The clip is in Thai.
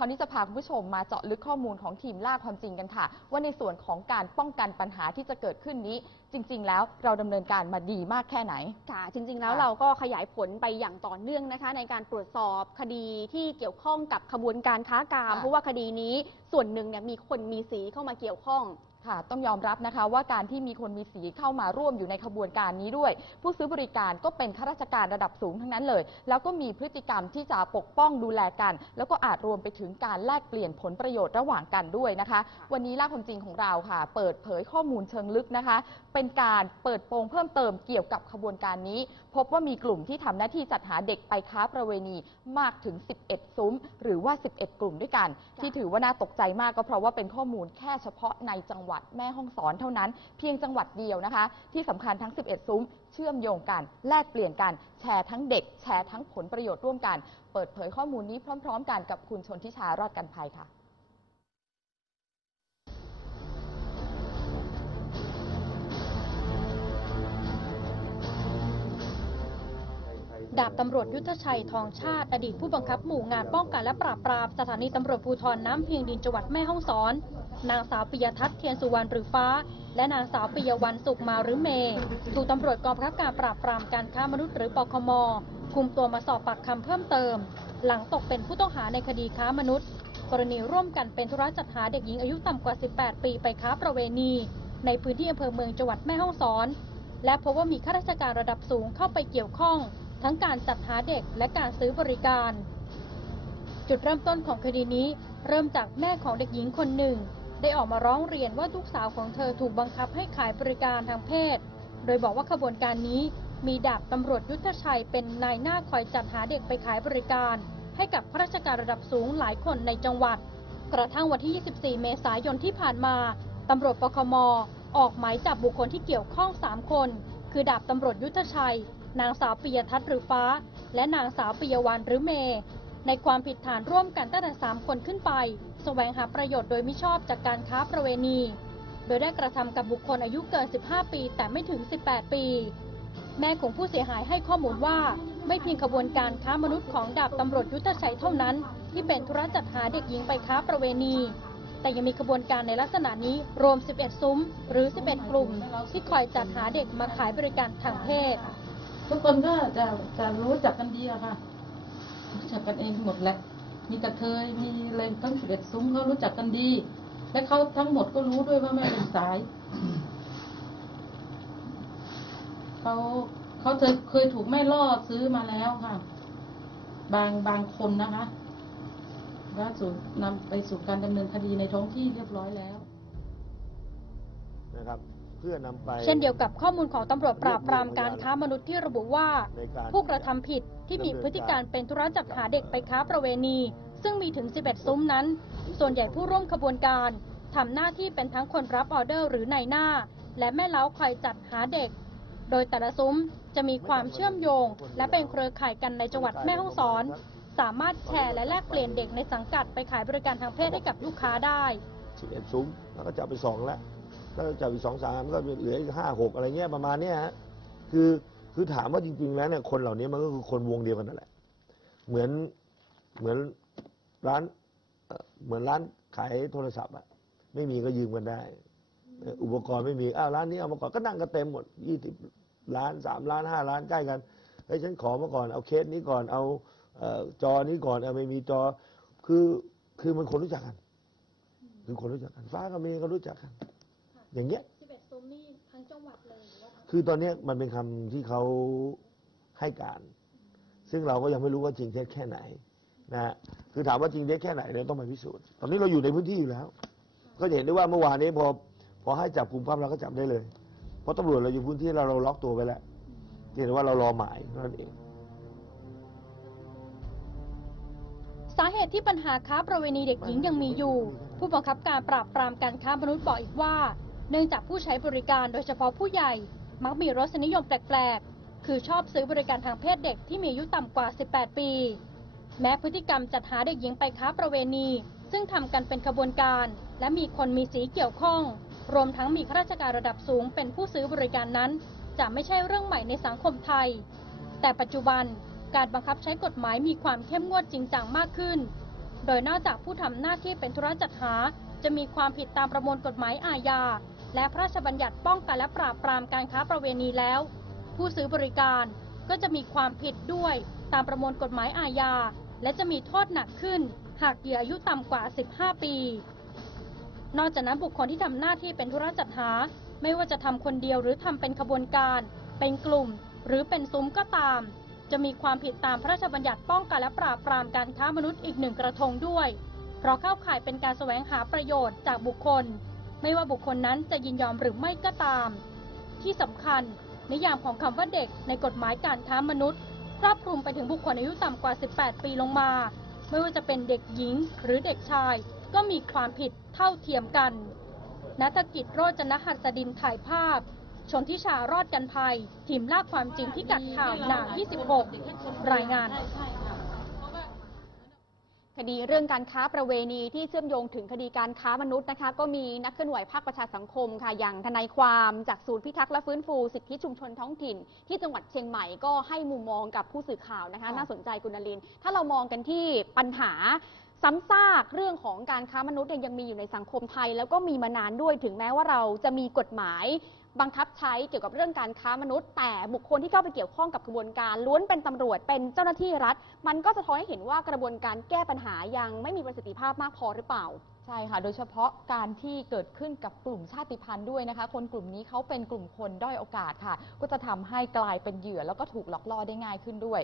ราวนี้จะพาคุณผู้ชมมาเจาะลึกข้อมูลของทีมล่าความจริงกันค่ะ ว่าในส่วนของการป้องกันปัญหาที่จะเกิดขึ้นนี้ จริง ๆ แล้วเราดำเนินการมาดีมากแค่ไหน ค่ะจริง ๆ แล้วค่ะเราก็ขยายผลไปอย่างต่อเนื่องนะคะ ในการตรวจสอบคดีที่เกี่ยวข้องกับขบวนการค้ากาม ค่ะเพราะว่าคดีนี้ส่วนหนึ่งเนี่ยมีคนมีสีเข้ามาเกี่ยวข้อง ค่ะต้องยอมรับนะคะว่าการที่มีคนมีสีเข้ามาร่วมอยู่ในขบวนการนี้ด้วย ผู้ซื้อบริการก็เป็นข้าราชการระดับสูงทั้งนั้นเลย แล้วก็มีพฤติกรรมที่จะปกป้องดูแลกัน แล้วก็อาจรวมไปถึงการแลกเปลี่ยนผลประโยชน์ระหว่างกันด้วยนะคะ วันนี้ล่าความจริงของเราค่ะ เปิดเผยข้อมูลเชิงลึกนะคะ เป็นการเปิดโปงเพิ่มเติมเกี่ยวกับขบวนการนี้ พบว่ามีกลุ่มที่ทำหน้าที่จัดหาเด็กไปค้าประเวณีมากถึง 11 ซุ้ม หรือว่า 11 กลุ่มด้วยกัน ที่ถือว่าน่าตกใจมากก็เพราะว่าเป็นข้อมูลแค่เฉพาะในจังหวัดวัดแม่ฮ่องสอนเท่านั้น เพียงจังหวัดเดียวนะคะ ที่สำคัญทั้ง 11 ซุ้ม เชื่อมโยงกัน แลกเปลี่ยนกัน แชร์ทั้งเด็ก แชร์ทั้งผลประโยชน์ร่วมกัน เปิดเผยข้อมูลนี้พร้อม ๆ กันกับคุณชนทิชารอดกันภัยค่ะ ดาบตำรวจยุทธชัยทองชาติ อดีตผู้บังคับหมู่งานป้องกันและปราบปรามสถานีตำรวจภูธรน้ำเพียงดินจังหวัดแม่ฮ่องสอน นางสาวปิยทัศน์เทียนสุวรรณหรือฟ้า และนางสาวปิยวันสุขมาหรือเมย์ถูกตำรวจกองบังคับการปราบปรามการค้ามนุษย์หรือปคมคุมตัวมาสอบปากคำเพิ่มเติม หลังตกเป็นผู้ต้องหาในคดีค้ามนุษย์ กรณีร่วมกันเป็นธุระจัดหาเด็กหญิงอายุต่ำกว่า 18 ปีไปค้าประเวณี ในพื้นที่อำเภอเมืองจังหวัดแม่ฮ่องสอน และพบว่ามีข้าราชการระดับสูงเข้าไปเกี่ยวข้อง ทั้งการจัดหาเด็กและการซื้อบริการ จุดเริ่มต้นของคดีนี้ เริ่มจากแม่ของเด็กหญิงคนหนึ่ง ได้ออกมาร้องเรียนว่าลูกสาวของเธอถูกบังคับให้ขายบริการทางเพศ โดยบอกว่าขบวนการนี้มีดาบตำรวจยุทธชัยเป็นนายหน้าคอยจัดหาเด็กไปขายบริการ ให้กับข้าราชการระดับสูงหลายคนในจังหวัด กระทั่งวันที่ 24 เมษายนที่ผ่านมาตำรวจปคมออกหมายจับบุคคลที่เกี่ยวข้อง 3 คน คือดาบตำรวจยุทธชัย นางสาวปิยทัศน์หรือฟ้า และนางสาวปิยวันหรือเมย์ในความผิดฐานร่วมกันตั้งแต่3คนขึ้นไปแสวงหาประโยชน์โดยมิชอบจากการค้าประเวณี โดยได้กระทำกับบุคคลอายุเกิน 15 ปี แต่ไม่ถึง 18 ปี แม่ของผู้เสียหายให้ข้อมูลว่า ไม่เพียงขบวนการค้ามนุษย์ของดาบตำรวจยุทธชัยเท่านั้น ที่เป็นธุระจัดหาเด็กหญิงไปค้าประเวณี แต่ยังมีขบวนการในลักษณะนี้รวม 11 ซุ้ม หรือ 11 กลุ่ม ที่คอยจัดหาเด็กมาขายบริการทางเพศ ทุกคนก็จะจะรู้จักกันดีอะค่ะ รู้จักกันเองหมดแหละ มีกระเทยมีอะไรทั้งสิบเอ็ดซุ้มเขารู้จักกันดี และเขาทั้งหมดก็รู้ด้วยว่าแม่เป็นสายเขาเขาเคยเคยถูกแม่ล่อซื้อมาแล้วค่ะ บางบางคนนะคะล่าสุดนำไปสู่การดำเนินคดีในท้องที่เรียบร้อยแล้วนะครับ เพื่อนำไป เช่นเดียวกับข้อมูลของตำรวจปราบปรามการค้ามนุษย์ที่ระบุว่าในการผู้กระทำผิดที่มีพฤติการเป็นธุระจัดหาเด็กไปค้าประเวณี ซึ่งมีถึง 11 ซุ้มนั้น ส่วนใหญ่ผู้ร่วมขบวนการทำหน้าที่เป็นทั้งคนรับออเดอร์หรือนายหน้า และแม่เล้าคอยจัดหาเด็ก โดยแต่ละซุ้มจะมีความเชื่อมโยง และเป็นเครือข่ายกันในจังหวัดแม่ฮ่องสอน สามารถแชร์และแลกเปลี่ยนเด็กในสังกัดไปขายบริการทางเพศให้กับลูกค้าได้สิบเอ็ดซุ้มแล้วก็จับไปสองแล้ว แล้วก็จับอีกสองสามก็เหลืออีกห้าหกอะไรเงี้ยประมาณเนี้ยฮะคือคือถามว่าจริง ๆ แล้วเนี่ยคนเหล่านี้มันก็คือคนวงเดียวกันนั่นแหละ เหมือนเหมือนร้านเหมือนร้านขายโทรศัพท์อะไม่มีก็ยืมกันได้ อุปกรณ์ไม่มีอ้าวร้านนี้เอามาก่อนก็นั่งกันเต็มหมดยี่สิบล้านสามล้านห้าล้านใกล้กันเฮ้ยฉันขอมาก่อนเอาเคสนี้ก่อนเอาเอ่อจอนี้ก่อนเอาไม่มีจอคือคือมันคนรู้จักกัน คือคนรู้จักกัน ฟ้ากับเมย์ก็รู้จักกัน อย่างเงี้ย11ซุ้มนี่ทั้งจังหวัดเลยหรือว่าคือตอนเนี้ยมันเป็นคำที่เขาให้การ ซึ่งเราก็ยังไม่รู้ว่าจริงเท็จแค่ไหนนะฮะคือถามว่าจริงเท็จแค่ไหนเนี่ยต้องไปพิสูจน์ตอนนี้เราอยู่ในพื้นที่อยู่แล้ว ก็จะเห็นได้ว่าเมื่อวานนี้พอพอให้จับกลุ่มปั๊บเราก็จับได้เลย เพราะตำรวจเราอยู่พื้นที่เราเราล็อกตัวไปแล้วเห็นว่าเรารอหมายเท่านั้นเอง สาเหตุที่ปัญหาค้าประเวณีเด็กหญิงยังมีอยู่ ผู้บังคับการปราบปรามการค้ามนุษย์บอกอีกว่า เนื่องจากผู้ใช้บริการโดยเฉพาะผู้ใหญ่ มักมีรสนิยมแปลกๆ คือชอบซื้อบริการทางเพศเด็กที่มีอายุต่ำกว่า 18 ปี แม้พฤติกรรมจัดหาเด็กหญิงไปค้าประเวณี ซึ่งทำกันเป็นขบวนการ และมีคนมีสีเกี่ยวข้อง รวมทั้งมีข้าราชการระดับสูงเป็นผู้ซื้อบริการนั้น จะไม่ใช่เรื่องใหม่ในสังคมไทย แต่ปัจจุบันการบังคับใช้กฎหมายมีความเข้มงวดจริงจังมากขึ้น โดยนอกจากผู้ทำหน้าที่เป็นธุระจัดหา จะมีความผิดตามประมวลกฎหมายอาญา และพระราชบัญญัติป้องกันและปราบปรามการค้าประเวณีแล้ว ผู้ซื้อบริการก็จะมีความผิดด้วยตามประมวลกฎหมายอาญา และจะมีโทษหนักขึ้น หากเหยื่ออายุต่ำกว่า 15 ปี นอกจากนั้นบุคคลที่ทำหน้าที่เป็นธุระจัดหา ไม่ว่าจะทำคนเดียวหรือทำเป็นขบวนการ เป็นกลุ่ม หรือเป็นซุ้มก็ตาม จะมีความผิดตามพระราชบัญญัติป้องกันและปราบปรามการค้ามนุษย์อีกหนึ่งกระทงด้วย เพราะเข้าข่ายเป็นการแสวงหาประโยชน์จากบุคคล ไม่ว่าบุคคลนั้นจะยินยอมหรือไม่ก็ตาม ที่สำคัญ นิยามของคำว่าเด็กในกฎหมายการค้ามนุษย์ครอบคลุมไปถึงบุคคลอายุต่ำกว่า 18 ปีลงมา ไม่ว่าจะเป็นเด็กหญิงหรือเด็กชาย ก็มีความผิดเท่าเทียมกันนัฐกิจโรจนหัสดินถ่ายภาพ ชนทิชารอดกันภัย ทีมลากความจริงที่กัดข่าวหนา26 รายงาน คดีเรื่องการค้าประเวณีที่เชื่อมโยงถึงคดีการค้ามนุษย์นะคะ ก็มีนักเคลื่อนไหวภาคประชาสังคมค่ะอย่างทนายความจากศูนย์พิทักษ์และฟื้นฟูสิทธิชุมชนท้องถิ่น ที่จังหวัดเชียงใหม่ก็ให้มุมมองกับผู้สื่อข่าวนะคะค่ะน่าสนใจคุณนลิน ถ้าเรามองกันที่ปัญหาซ้ำซากเรื่องของการค้ามนุษย์เนี่ยยังมีอยู่ในสังคมไทย แล้วก็มีมานานด้วยถึงแม้ว่าเราจะมีกฎหมาย บังคับใช้เกี่ยวกับเรื่องการค้ามนุษย์ แต่บุคคลที่เข้าไปเกี่ยวข้องกับกระบวนการล้วนเป็นตำรวจเป็นเจ้าหน้าที่รัฐ มันก็สะท้อนให้เห็นว่ากระบวนการแก้ปัญหายังไม่มีประสิทธิภาพมากพอหรือเปล่าใช่ค่ะ โดยเฉพาะการที่เกิดขึ้นกับกลุ่มชาติพันธุ์ด้วยนะคะ คนกลุ่มนี้เขาเป็นกลุ่มคนด้อยโอกาสค่ะ ก็จะทำให้กลายเป็นเหยื่อแล้วก็ถูกหลอกล่อได้ง่ายขึ้นด้วย